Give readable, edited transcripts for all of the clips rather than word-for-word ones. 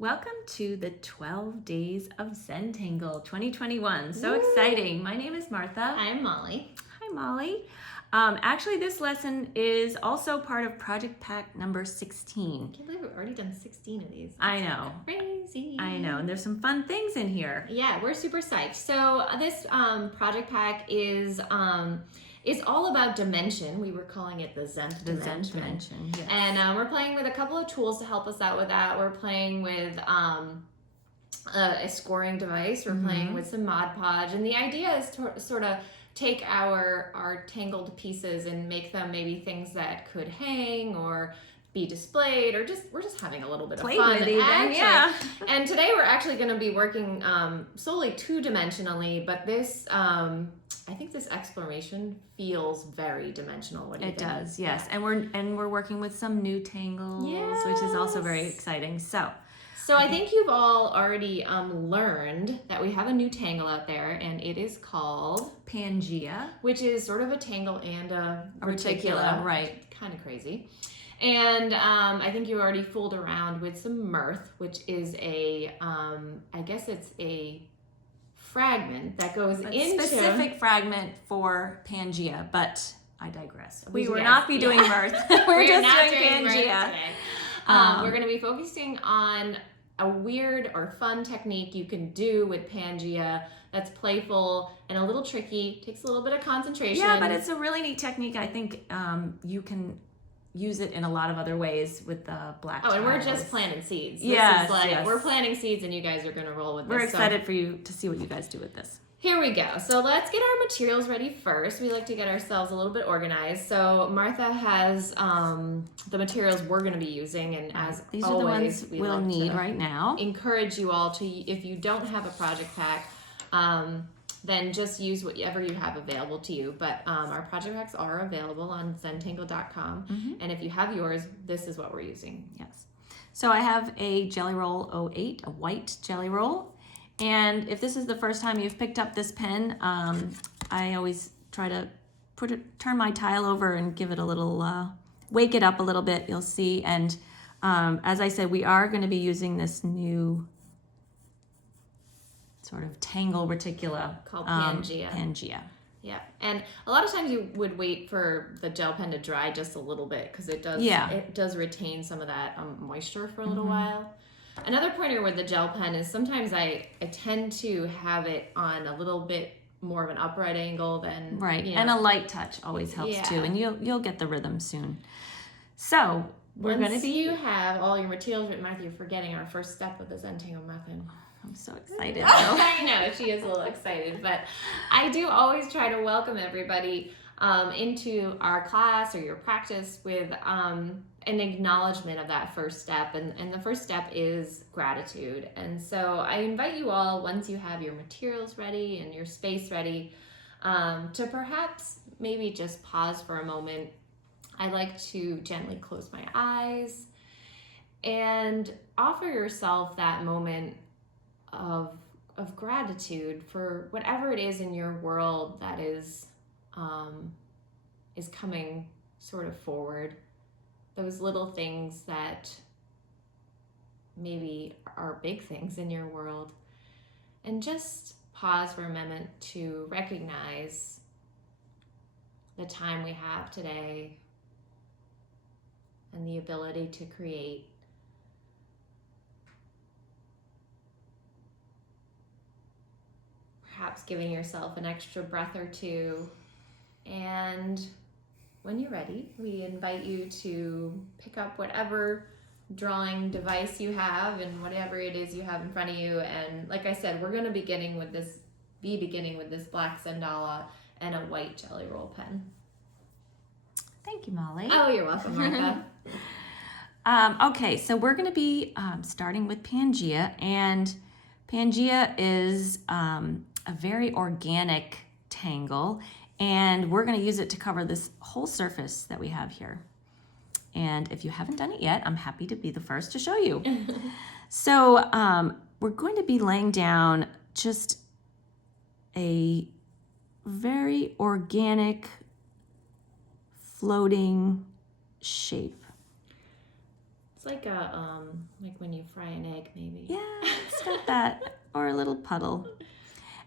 Welcome to the 12 Days of Zentangle 2021. So exciting. My name is Martha. I'm Molly. Hi, Molly. Actually, this lesson is also part of Project Pack number 16. I can't believe we've already done 16 of these. I know. Crazy. I know. And there's some fun things in here. Yeah, we're super psyched. So this Project Pack is all about dimension. We were calling it the Zent dimension. Yes. And we're playing with a couple of tools to help us out with that. We're playing with a scoring device. We're playing with some Mod Podge. And the idea is to sort of take our tangled pieces and make them maybe things that could hang or be displayed, or we're just having a little bit of fun. Yeah. And today we're actually going to be working solely two-dimensionally, but this I think this exploration feels very dimensional. What do you think? It does, yes. Yeah. And we're working with some new tangles, which is also very exciting. So I think you've all already learned that we have a new tangle out there, and it is called Pangea, which is sort of a tangle and a reticula, right? Kind of crazy. And I think you already fooled around with some mirth, which is I guess it's a fragment that goes into specific fragment for Pangea, but I digress. We will not be doing mirth. We're just doing Pangea. We're going to be focusing on a weird or fun technique you can do with Pangea that's playful and a little tricky, takes a little bit of concentration. Yeah, but it's a really neat technique. I think you can use it in a lot of other ways with the black tiles. And we're just planting seeds. Yes, we're planting seeds and you guys are going to roll with this. We're excited for you to see what you guys do with this. Here we go. So let's get our materials ready first. We like to get ourselves a little bit organized. So Martha has the materials we're going to be using, and as these always, are the ones we'll need right now. Encourage you all to, if you don't have a project pack, then just use whatever you have available to you. But our project packs are available on zentangle.com. And if you have yours, this is what we're using. Yes. So I have a Jelly Roll 08, a white Jelly Roll. And if this is the first time you've picked up this pen, I always try to turn my tile over and give it a little, wake it up a little bit, you'll see. And as I said, we are going to be using this new sort of tangle reticula called Pangea. Pangea. Yeah, and a lot of times you would wait for the gel pen to dry just a little bit because it does retain some of that moisture for a little while. Another pointer with the gel pen is sometimes I tend to have it on a little bit more of an upright angle than and a light touch always helps too, and you'll get the rhythm soon. So we're going to be. You have all your materials written, Martha. You're forgetting our first step of the Zentangle method. I'm so excited. I know she is a little excited, but I do always try to welcome everybody into our class or your practice with an acknowledgement of that first step, and the first step is gratitude. And so I invite you all, once you have your materials ready and your space ready, to perhaps maybe just pause for a moment. I like to gently close my eyes and offer yourself that moment of gratitude for whatever it is in your world that is coming sort of forward. Those little things that maybe are big things in your world. And just pause for a moment to recognize the time we have today and the ability to create. Perhaps giving yourself an extra breath or two. And when you're ready, we invite you to pick up whatever drawing device you have and whatever it is you have in front of you. And like I said, we're going to be beginning with this black Zendala and a white Jelly Roll pen. Thank you, Molly. Oh, you're welcome, Martha. Okay, so we're going to be starting with Pangea, and Pangea is a very organic tangle, and we're going to use it to cover this whole surface that we have here. And if you haven't done it yet, I'm happy to be the first to show you. So we're going to be laying down just a very organic floating shape. It's like like when you fry an egg, maybe. Yeah, it's got that, or a little puddle.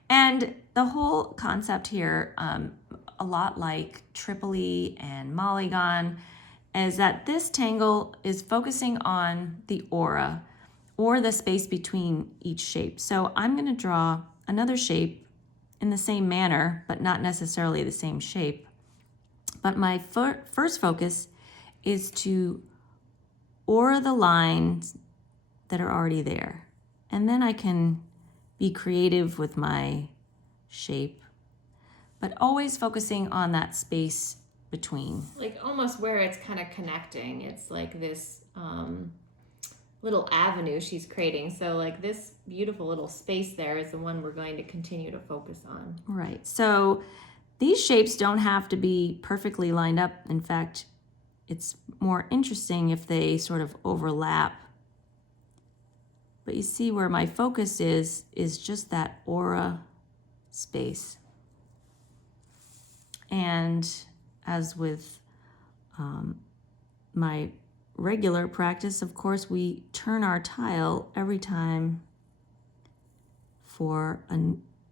And the whole concept here, a lot like Tripoli and Mulligan, is that this tangle is focusing on the aura or the space between each shape. So I'm going to draw another shape in the same manner, but not necessarily the same shape. But my first focus is to aura the lines that are already there. And then I can be creative with my shape, but always focusing on that space between. Like almost where it's kind of connecting. It's like this little avenue she's creating. So like this beautiful little space there is the one we're going to continue to focus on. Right. So these shapes don't have to be perfectly lined up. In fact, it's more interesting if they sort of overlap. But you see where my focus is just that aura space. And as with my regular practice, of course, we turn our tile every time for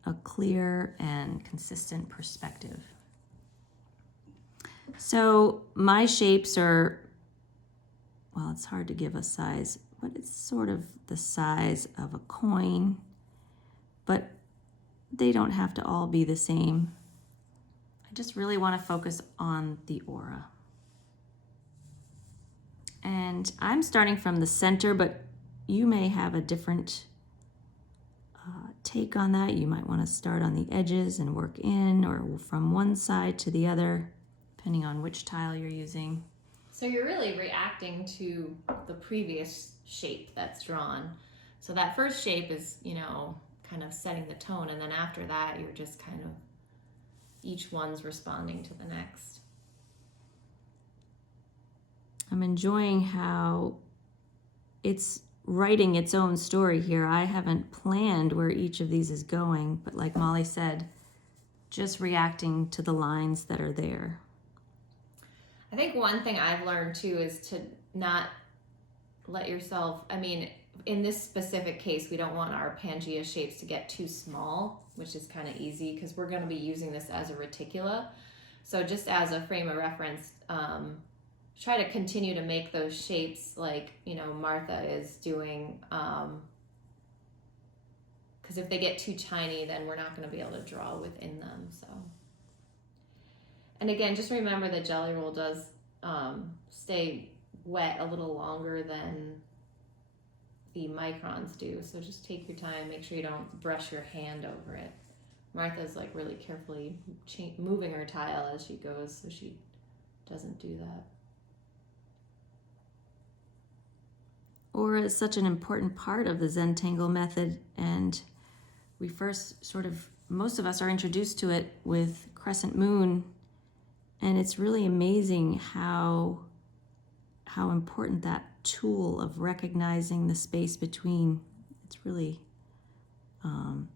a clear and consistent perspective. So my shapes are, well, it's hard to give a size, but it's sort of the size of a coin, but they don't have to all be the same. I just really want to focus on the aura. And I'm starting from the center, but you may have a different take on that. You might want to start on the edges and work in, or from one side to the other, depending on which tile you're using. So you're really reacting to the previous shape that's drawn. So that first shape is, kind of setting the tone, and then after that, you're just kind of, each one's responding to the next. I'm enjoying how it's writing its own story here. I haven't planned where each of these is going, but like Molly said, just reacting to the lines that are there. I think one thing I've learned too is to not let yourself, in this specific case, we don't want our Pangea shapes to get too small, which is kind of easy because we're going to be using this as a reticula. So just as a frame of reference, try to continue to make those shapes like, Martha is doing, because if they get too tiny, then we're not going to be able to draw within them. So, and again, just remember the jelly roll does stay wet a little longer than the microns do. So just take your time, make sure you don't brush your hand over it. Martha's like really carefully moving her tile as she goes, so she doesn't do that. Aura is such an important part of the Zentangle method, and we first most of us are introduced to it with Crescent Moon, and it's really amazing how important that tool of recognizing the space between, it's really an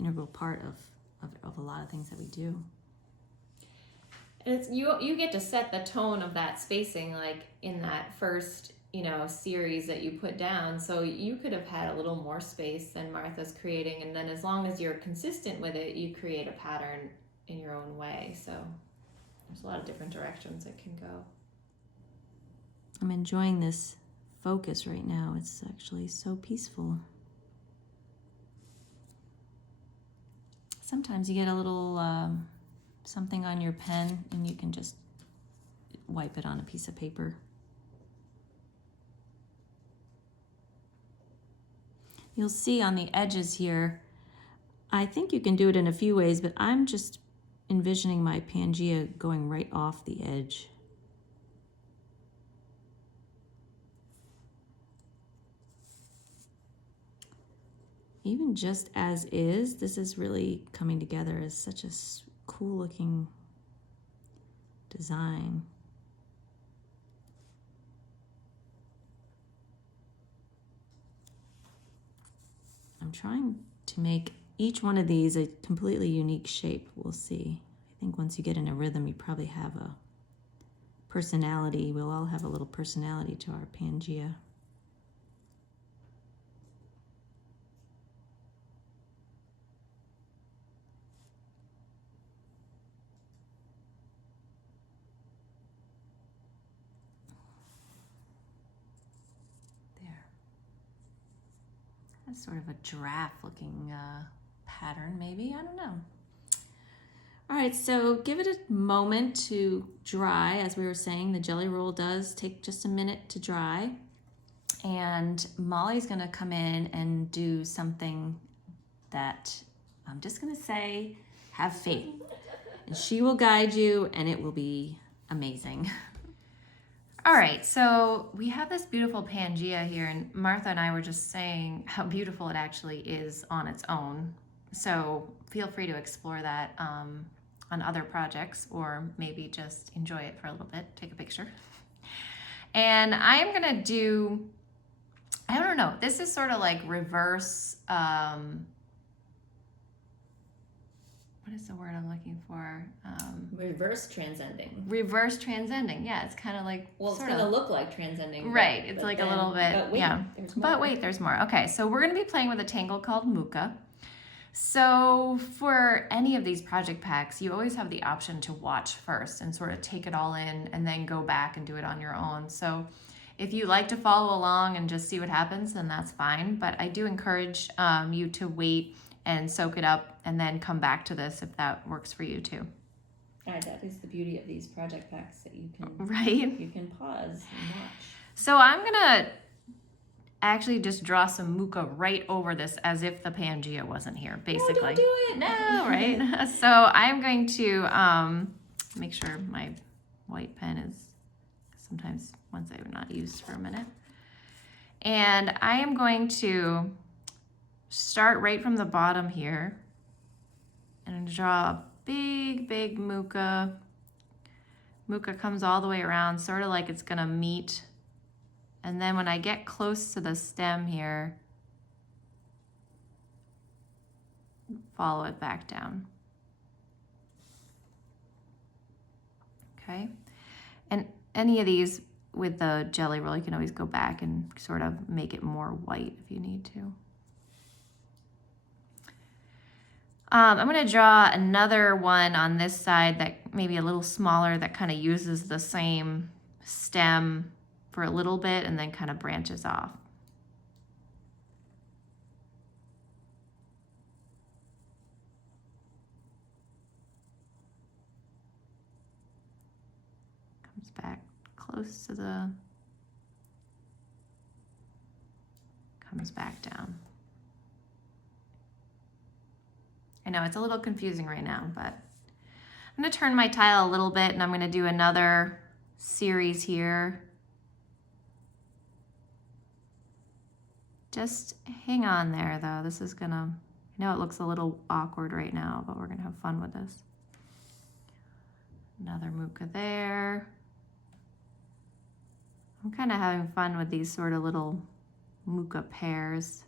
integral part of a lot of things that we do. And it's you get to set the tone of that spacing, like in that first series that you put down. So you could have had a little more space than Martha's creating, and then as long as you're consistent with it, you create a pattern in your own way. So there's a lot of different directions it can go. I'm enjoying this focus right now. It's actually so peaceful. Sometimes you get a little something on your pen and you can just wipe it on a piece of paper. You'll see on the edges here, I think you can do it in a few ways, but I'm just envisioning my Pangea going right off the edge. Even just as is, this is really coming together as such a cool looking design. I'm trying to make each one of these a completely unique shape. We'll see. I think once you get in a rhythm, you probably have a personality. We'll all have a little personality to our Pangea. There. That's sort of a giraffe looking pattern maybe, I don't know. All right, so give it a moment to dry. As we were saying, the jelly roll does take just a minute to dry. And Molly's gonna come in and do something that I'm just gonna say, have faith. And she will guide you and it will be amazing. All right, so we have this beautiful Pangea here, and Martha and I were just saying how beautiful it actually is on its own. So feel free to explore that on other projects, or maybe just enjoy it for a little bit, take a picture. And I am gonna do, I don't know, this is sort of like reverse, what is the word I'm looking for? Reverse transcending. Reverse transcending, yeah, it's kind of like, well, it's gonna look like transcending. Right, it's like then, a little bit, but wait, yeah. There's more. But wait, there's more. Okay, so we're gonna be playing with a tangle called Muka. So for any of these project packs, you always have the option to watch first and sort of take it all in and then go back and do it on your own. So if you like to follow along and just see what happens, then that's fine. But I do encourage you to wait and soak it up and then come back to this if that works for you too. That is the beauty of these project packs, that you can you can pause and watch. So I'm gonna actually just draw some Muka right over this as if the Pangea wasn't here, basically. No, don't do it. No, right? So I'm going to make sure my white pen is sometimes once I'm not used for a minute. And I am going to start right from the bottom here and draw a big, big Muka. Muka comes all the way around, sort of like it's gonna meet. And then when I get close to the stem here, follow it back down. Okay. And any of these with the jelly roll, you can always go back and sort of make it more white if you need to. I'm going to draw another one on this side that maybe a little smaller, that kind of uses the same stem for a little bit and then kind of branches off. Comes back close to the, comes back down. I know it's a little confusing right now, but I'm going to turn my tile a little bit and I'm going to do another series here. Just hang on there though. This is gonna, I know it looks a little awkward right now, but we're gonna have fun with this. Another Muka there. I'm kind of having fun with these sort of little Muka pairs.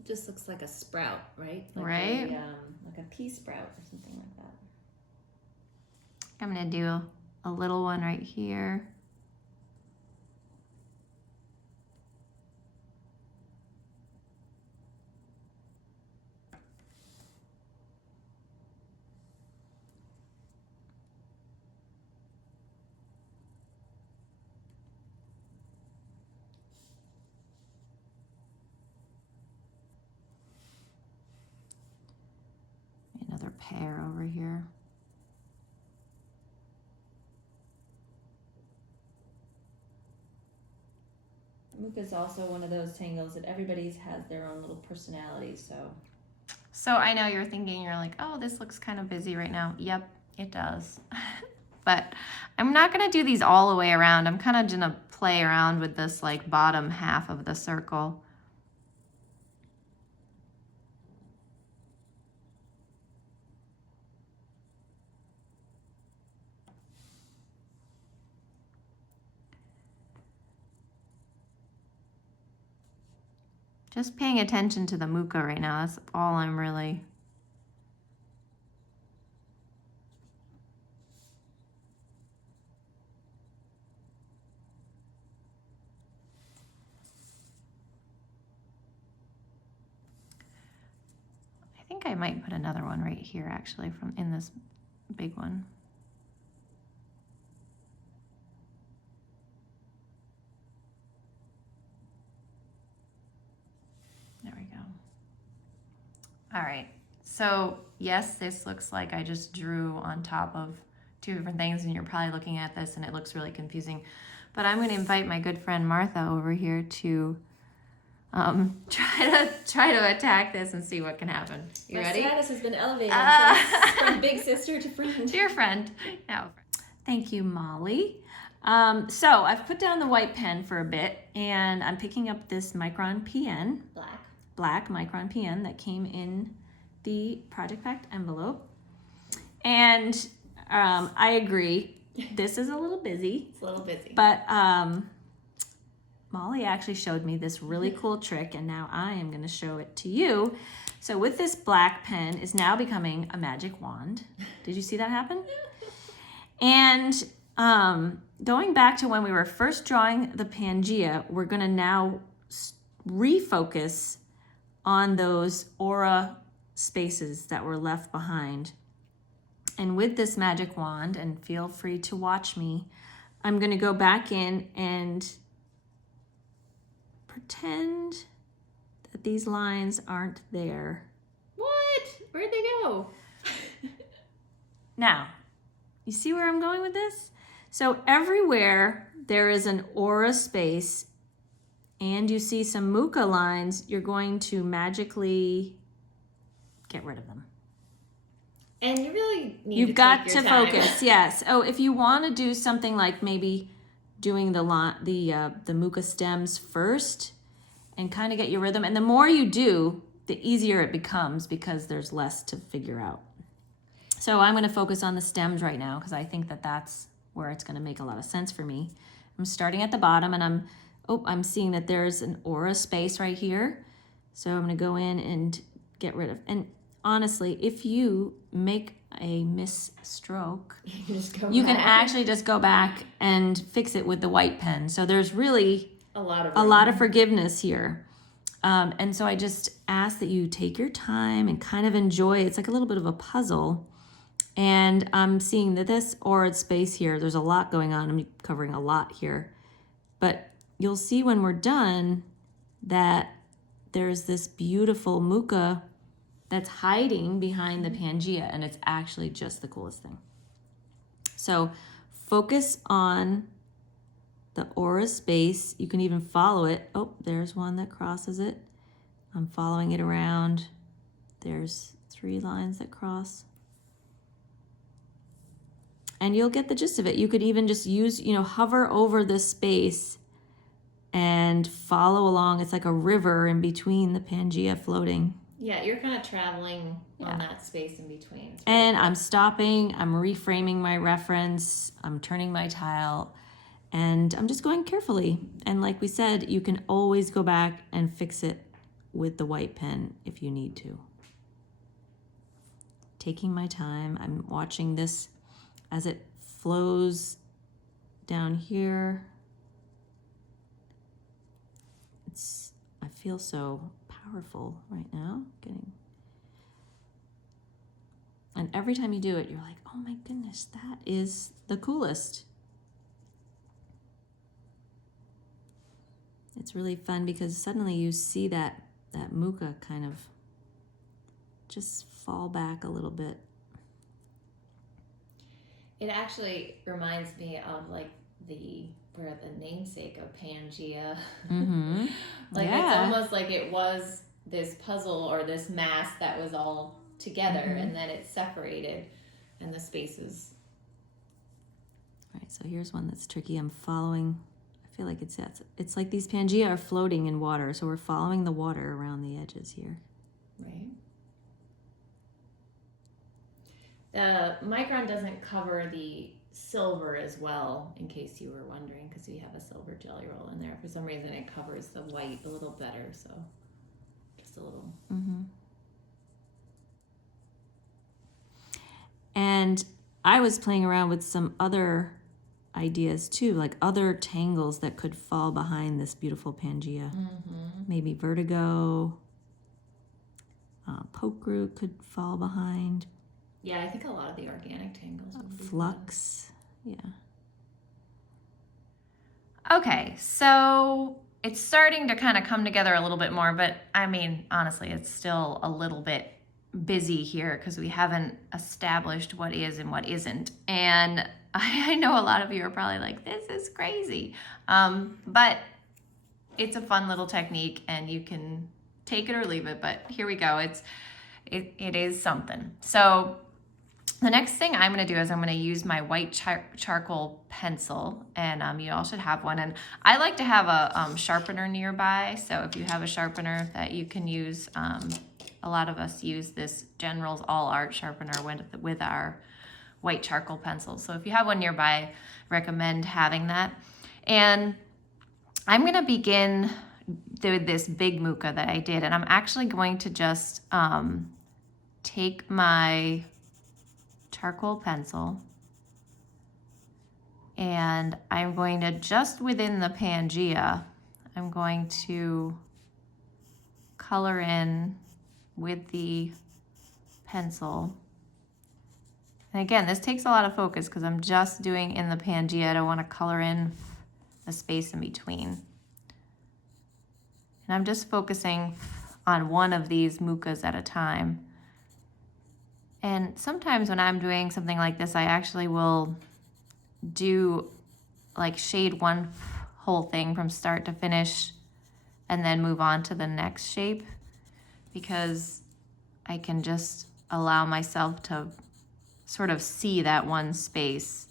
It just looks like a sprout, right? Like right? Like a pea sprout or something like that. I'm gonna do a little one right here. Another pair over here. Muka is also one of those tangles that everybody's has their own little personality, so. So I know you're thinking, you're like, oh, this looks kind of busy right now. Yep, it does. But I'm not gonna do these all the way around. I'm kind of gonna play around with this like bottom half of the circle. Just paying attention to the Muka right now. That's all I'm really think I might put another one right here actually from in this big one. There we go. All right, so yes, this looks like I just drew on top of two different things, and you're probably looking at this and it looks really confusing. But I'm going to invite my good friend Martha over here to try to attack this and see what can happen. You ready? My status has been elevated from big sister to friend. Dear friend. No. Thank you, Molly. So I've put down the white pen for a bit, and I'm picking up this Micron PN. Black Micron PN that came in the project packed envelope. And I agree, this is a little busy. It's a little busy. But Molly actually showed me this really cool trick, and now I am going to show it to you. So with this black pen is now becoming a magic wand. Did you see that happen? And going back to when we were first drawing the Pangea, we're going to now refocus on those aura spaces that were left behind. And with this magic wand, and feel free to watch me, I'm going to go back in and pretend that these lines aren't there. What? Where'd they go? Now, you see where I'm going with this? So everywhere there is an aura space and you see some Muka lines, you're going to magically get rid of them. And you really need You've to got take your to time. focus, yes. Oh, if you want to do something like maybe doing the Muka stems first and kind of get your rhythm, and the more you do, the easier it becomes because there's less to figure out. So I'm going to focus on the stems right now because I think that that's where it's going to make a lot of sense for me. I'm starting at the bottom, and I'm seeing that there's an aura space right here. So I'm going to go in and get rid of, and honestly, if you make a misstroke, you can actually just go back and fix it with the white pen. So there's really a lot of forgiveness here. And so I just ask that you take your time and kind of enjoy. It's like a little bit of a puzzle. And I'm seeing that this aura space here, there's a lot going on. I'm covering a lot here. But you'll see when we're done that there's this beautiful Muka that's hiding behind the Pangea, and it's actually just the coolest thing. So focus on the aura space. You can even follow it. Oh, there's one that crosses it. I'm following it around. There's 3 lines that cross. And you'll get the gist of it. You could even just use, hover over this space and follow along. It's like a river in between the Pangea floating. Yeah, you're kind of traveling on that space in between. And I'm stopping, I'm reframing my reference, I'm turning my tile, and I'm just going carefully. And like we said, you can always go back and fix it with the white pen if you need to. Taking my time, I'm watching this as it flows down here. I feel so powerful right now. And every time you do it, you're like, oh my goodness, that is the coolest. It's really fun because suddenly you see that Muka kind of just fall back a little bit. It actually reminds me of like the namesake of Pangea. Mm-hmm. It's almost like it was this puzzle or this mass that was all together, and then it separated and the spaces. All right, so here's one that's tricky. I'm following, I feel like it's like these Pangea are floating in water, so we're following the water around the edges here. Right. The Micron doesn't cover the silver as well, in case you were wondering, because we have a silver jelly roll in there. For some reason it covers the white a little better, so just a little. And I was playing around with some other ideas too, like other tangles that could fall behind this beautiful Pangea. Maybe vertigo. poke root could fall behind. Yeah, I think a lot of the organic tangles would be Flux, yeah. Okay, so it's starting to kind of come together a little bit more, but I mean, honestly, it's still a little bit busy here because we haven't established what is and what isn't. And I know a lot of you are probably like, this is crazy. But it's a fun little technique and you can take it or leave it, but here we go. It is something. So the next thing I'm going to do is I'm going to use my white charcoal pencil, and you all should have one. And I like to have a sharpener nearby, so if you have a sharpener that you can use, a lot of us use this General's All Art sharpener with our white charcoal pencil. So if you have one nearby, I recommend having that. And I'm going to begin with this big Muka that I did, and I'm actually going to just take my charcoal pencil and I'm going to, just within the Pangea, I'm going to color in with the pencil. And again, this takes a lot of focus because I'm just doing in the Pangea. I don't want to color in the space in between. And I'm just focusing on one of these Mukas at a time. And sometimes when I'm doing something like this, I actually will do like shade one whole thing from start to finish and then move on to the next shape, because I can just allow myself to sort of see that one space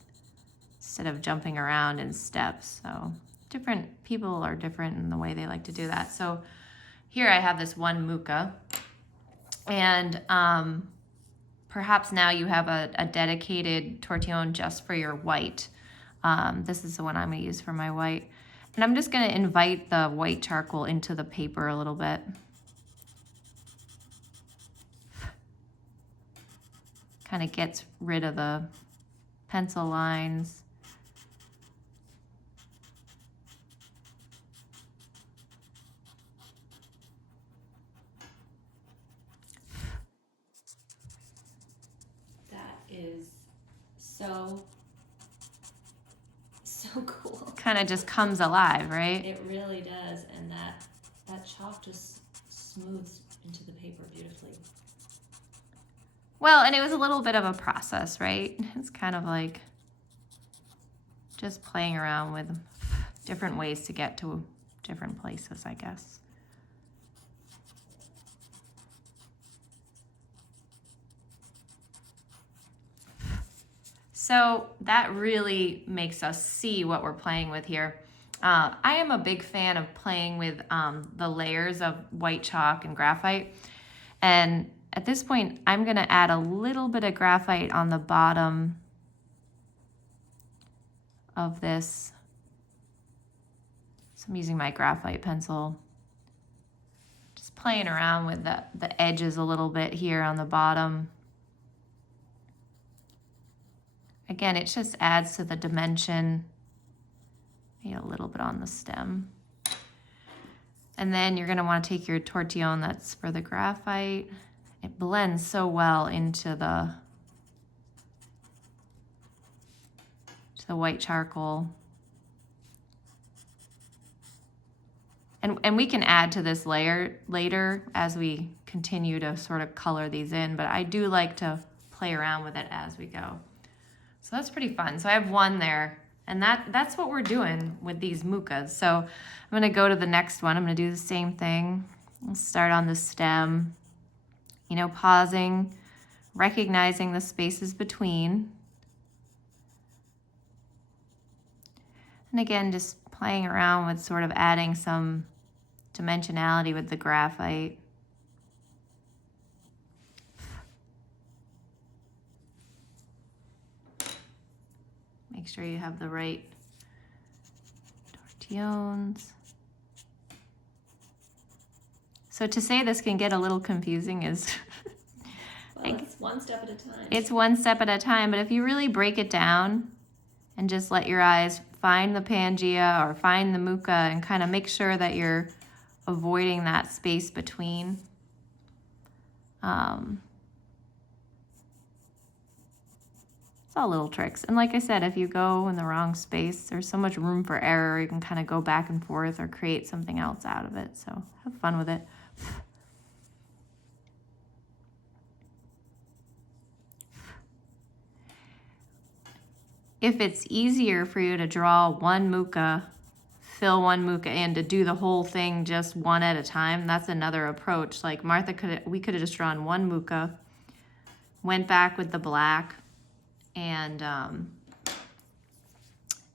instead of jumping around in steps. So different people are different in the way they like to do that. So here I have this one Muka, and perhaps now you have a dedicated tortillon just for your white. This is the one I'm going to use for my white. And I'm just going to invite the white charcoal into the paper a little bit. Kind of gets rid of the pencil lines. is so cool. Kind of just comes alive, right? It really does, and that chalk just smooths into the paper beautifully. Well, and it was a little bit of a process, right? It's kind of like just playing around with different ways to get to different places, I guess. So that really makes us see what we're playing with here. I am a big fan of playing with the layers of white chalk and graphite. And at this point, I'm going to add a little bit of graphite on the bottom of this. So I'm using my graphite pencil. Just playing around with the edges a little bit here on the bottom. Again, it just adds to the dimension. Maybe a little bit on the stem. And then you're going to want to take your tortillon that's for the graphite. It blends so well into the white charcoal. And we can add to this layer later as we continue to sort of color these in, but I do like to play around with it as we go. So that's pretty fun. So I have one there, and that's what we're doing with these Mukas. So I'm gonna go to the next one. I'm gonna do the same thing. I'll start on the stem, you know, pausing, recognizing the spaces between. And again, just playing around with sort of adding some dimensionality with the graphite. Make sure you have the right tortillons. So to say this can get a little confusing is Well, it's one step at a time. it's one step at a time, but if you really break it down and just let your eyes find the Pangea or find the Muka and kind of make sure that you're avoiding that space between, It's all little tricks. And like I said, if you go in the wrong space, there's so much room for error. You can kind of go back and forth or create something else out of it. So have fun with it. If it's easier for you to draw one Muka, fill one Muka in, to do the whole thing just one at a time, that's another approach. Like we could have just drawn one Muka, went back with the black, and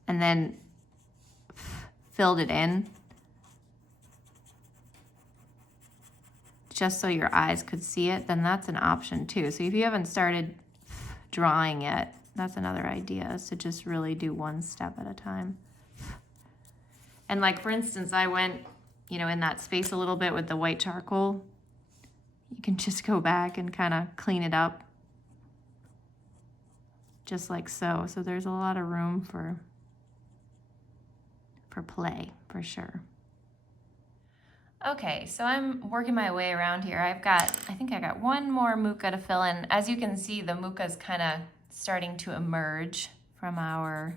then filled it in just so your eyes could see it. Then that's an option too. So if you haven't started drawing yet, that's another idea, is to just really do one step at a time. And like, for instance, I went, you know, in that space a little bit with the white charcoal. You can just go back and kind of clean it up just like so. So there's a lot of room for play, for sure. Okay, so I'm working my way around here. I think I got one more Muka to fill in. As you can see, the Muka's kind of starting to emerge from our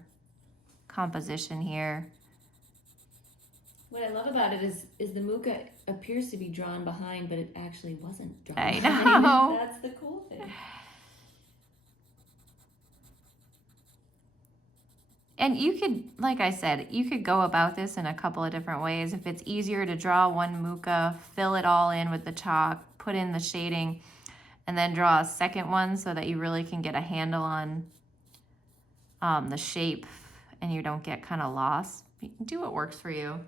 composition here. What I love about it is the Muka appears to be drawn behind, but it actually wasn't drawn I behind. know. That's the cool thing. And you could, like I said, you could go about this in a couple of different ways. If it's easier to draw one Muka, fill it all in with the chalk, put in the shading, and then draw a second one so that you really can get a handle on the shape and you don't get kind of lost. You can do what works for you.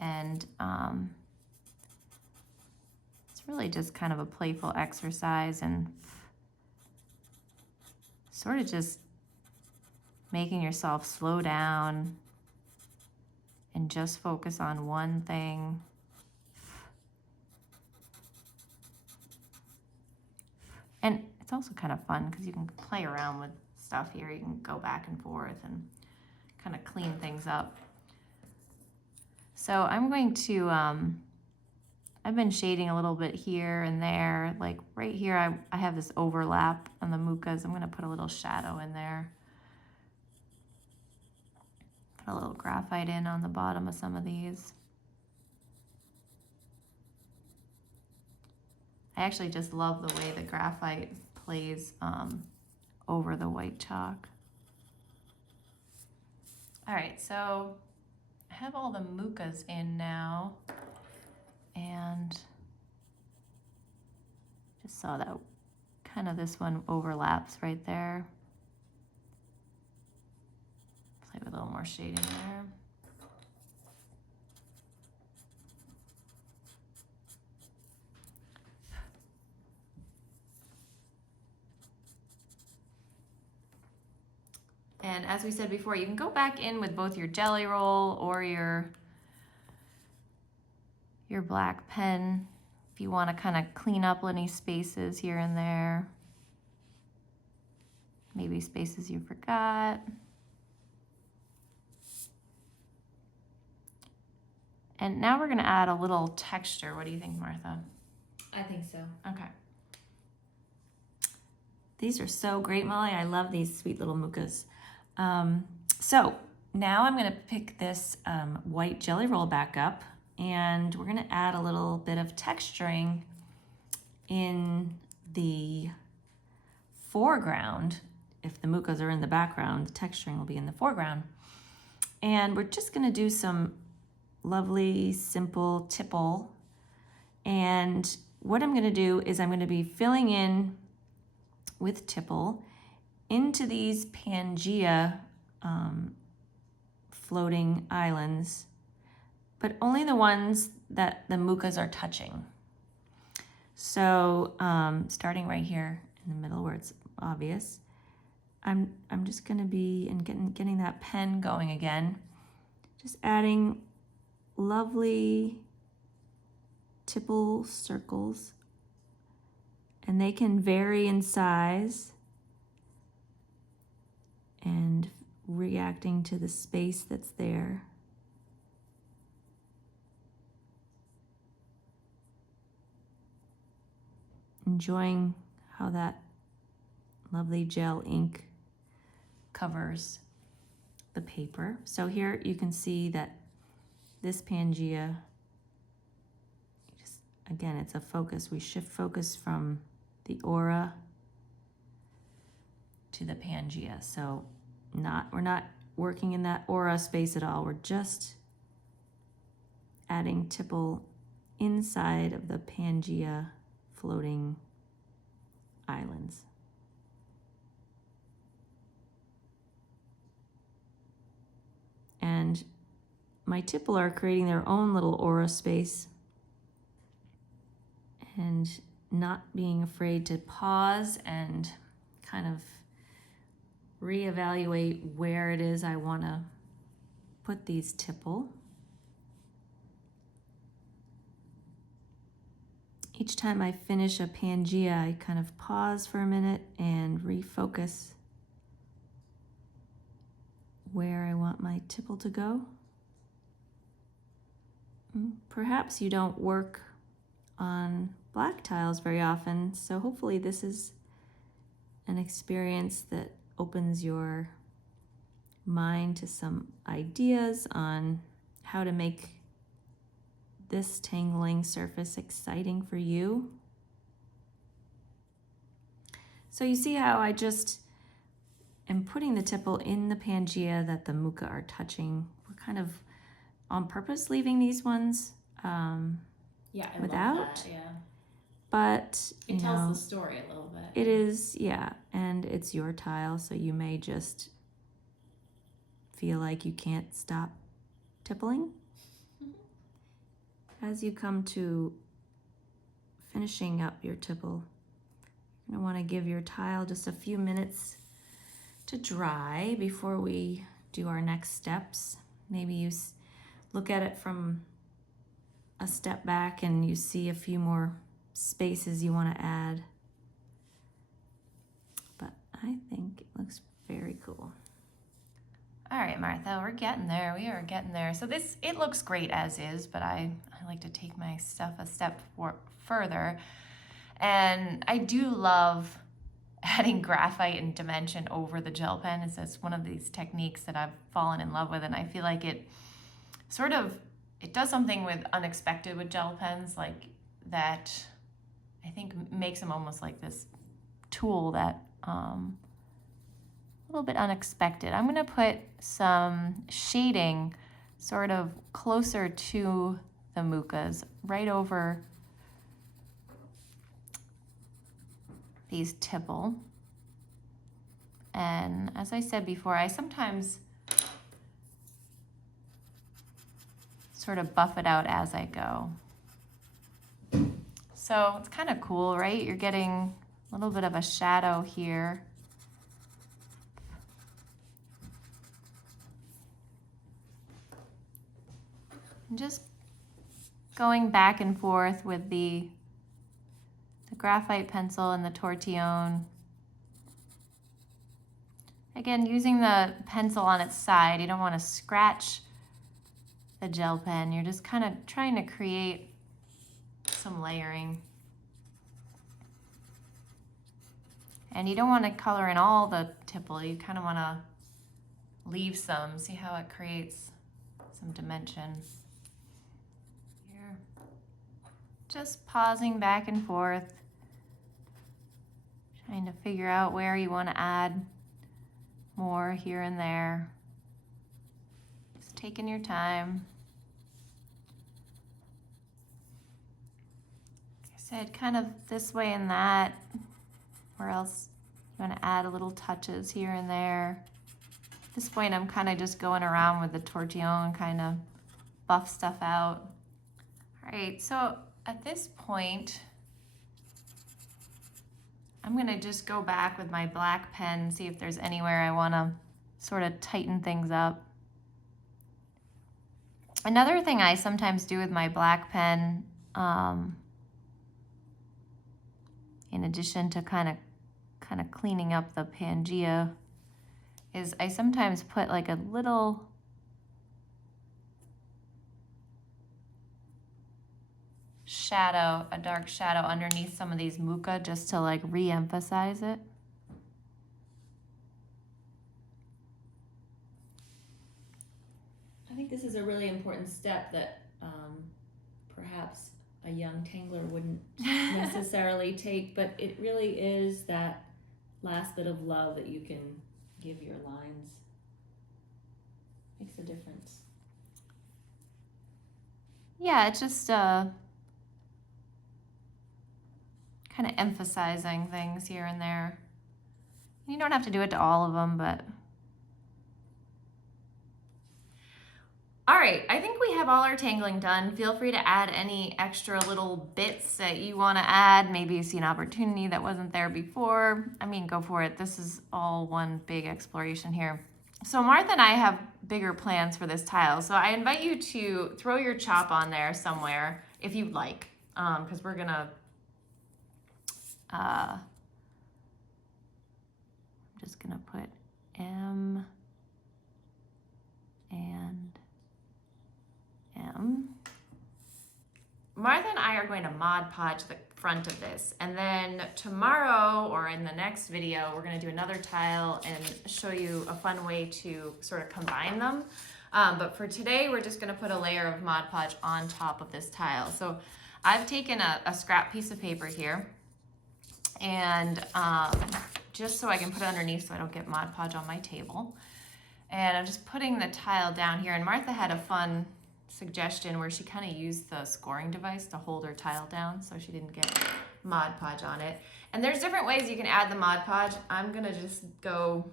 And it's really just kind of a playful exercise and sort of just making yourself slow down and just focus on one thing. And it's also kind of fun because you can play around with stuff here. You can go back and forth and kind of clean things up. So I'm going to, I've been shading a little bit here and there. Like right here, I have this overlap on the Mukas. I'm going to put a little shadow in there. Put a little graphite in on the bottom of some of these. I actually just love the way the graphite plays over the white chalk. All right, so I have all the Mukas in now, and just saw that kind of this one overlaps right there. Play with a little more shading there. And as we said before, you can go back in with both your jelly roll or your black pen if you want to kind of clean up any spaces here and there. Maybe spaces you forgot. And now we're going to add a little texture. What do you think, Martha? I think so. Okay. These are so great, Molly. I love these sweet little Mukas. So now I'm going to pick this white jelly roll back up, and we're going to add a little bit of texturing in the foreground. If the Mukas are in the background, the texturing will be in the foreground. And we're just going to do some lovely, simple tipple. And what I'm going to do is I'm going to be filling in with tipple into these Pangea floating islands, but only the ones that the Mukas are touching. So starting right here in the middle where it's obvious, I'm just going to be getting that pen going again, just adding lovely tipple circles, and they can vary in size and reacting to the space that's there. enjoying how that lovely gel ink covers the paper. So here you can see that this Pangea, just, again, it's a focus. We shift focus from the aura to the Pangea. So we're not working in that aura space at all. We're just adding Tipple inside of the Pangea floating islands. And my Tipple are creating their own little aura space and not being afraid to pause and kind of reevaluate where it is I want to put these Tipple. Each time I finish a Pangea, I kind of pause for a minute and refocus where I want my Tipple to go. Perhaps you don't work on black tiles very often, so hopefully this is an experience that opens your mind to some ideas on how to make this tangling surface exciting for you. So you see how I just am putting the Tipple in the Pangea that the Muka are touching. We're kind of on purpose leaving these ones Yeah, I without. love that, yeah. But It tells the story a little bit. it is, yeah, and it's your tile, so you may just feel like you can't stop tippling. As you come to finishing up your Tipple, you're going to want to give your tile just a few minutes to dry before we do our next steps. Maybe you look at it from a step back and you see a few more spaces you want to add. But I think it looks very cool. All right, Martha, we're getting there. We are getting there. So it looks great as is, but I like to take my stuff a step further. And I do love adding graphite and dimension over the gel pen. It's one of these techniques that I've fallen in love with, and I feel like it does something with unexpected with gel pens, like that I think makes them almost like this tool that a little bit unexpected. I'm gonna put some shading sort of closer to the Mukas, right over these Tipple. And as I said before, I sometimes sort of buff it out as I go. So it's kind of cool, right? You're getting a little bit of a shadow here. And just going back and forth with the graphite pencil and the tortillon. Again, using the pencil on its side, you don't want to scratch the gel pen. You're just kind of trying to create some layering. And you don't want to color in all the Tipple. You kind of want to leave some. See how it creates some dimension. Here. Just pausing back and forth. Trying to figure out where you want to add more here and there. Just taking your time. Like I said, kind of this way and that. Where else you want to add a little touches here and there. At this point, I'm kind of just going around with the tortillon, kind of buff stuff out. All right, so at this point, I'm gonna just go back with my black pen, see if there's anywhere I wanna sort of tighten things up. Another thing I sometimes do with my black pen, in addition to kind of cleaning up the Pangea, is I sometimes put like a little shadow, a dark shadow underneath some of these Muka just to like re-emphasize it. I think this is a really important step that perhaps a young tangler wouldn't necessarily take, but it really is that last bit of love that you can give your lines. Makes a difference. Yeah, it's just kind of emphasizing things here and there. You don't have to do it to all of them, but... All right, I think we have all our tangling done. Feel free to add any extra little bits that you want to add. Maybe you see an opportunity that wasn't there before. I mean, go for it. This is all one big exploration here. So Martha and I have bigger plans for this tile. So I invite you to throw your chop on there somewhere if you'd like, because we're gonna, I'm just gonna put M and M. Martha and I are going to Mod Podge the front of this, and then tomorrow or in the next video we're going to do another tile and show you a fun way to sort of combine them. But for today we're just going to put a layer of Mod Podge on top of this tile. So I've taken a scrap piece of paper here, and just so I can put it underneath so I don't get Mod Podge on my table. And I'm just putting the tile down here, and Martha had a fun suggestion where she kind of used the scoring device to hold her tile down so she didn't get Mod Podge on it. And there's different ways you can add the Mod Podge. I'm gonna just go,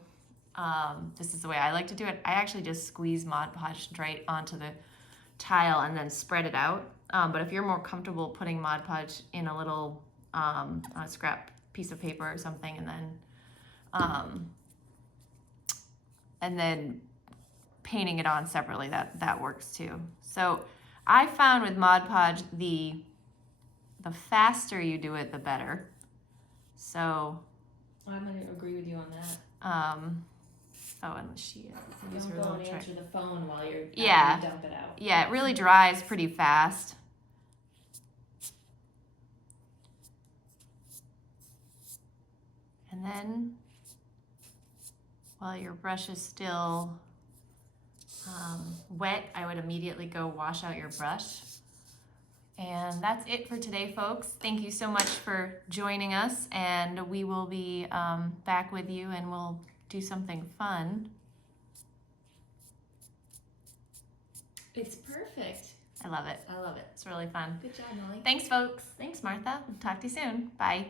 this is the way I like to do it. I actually just squeeze Mod Podge right onto the tile and then spread it out. But if you're more comfortable putting Mod Podge in a little scrap piece of paper or something, and then painting it on separately, that works too. So I found with Mod Podge, the faster you do it, the better. So I'm going to agree with you on that. Oh, and she Don't go and answer the phone while you're Yeah. dump it out. Yeah, it really dries pretty fast. And then while your brush is still wet, I would immediately go wash out your brush. And that's it for today, folks. Thank you so much for joining us, and we will be back with you and we'll do something fun. It's perfect. I love it. I love it. It's really fun. Good job, Molly. Thanks, folks. Thanks, Martha. Talk to you soon. Bye.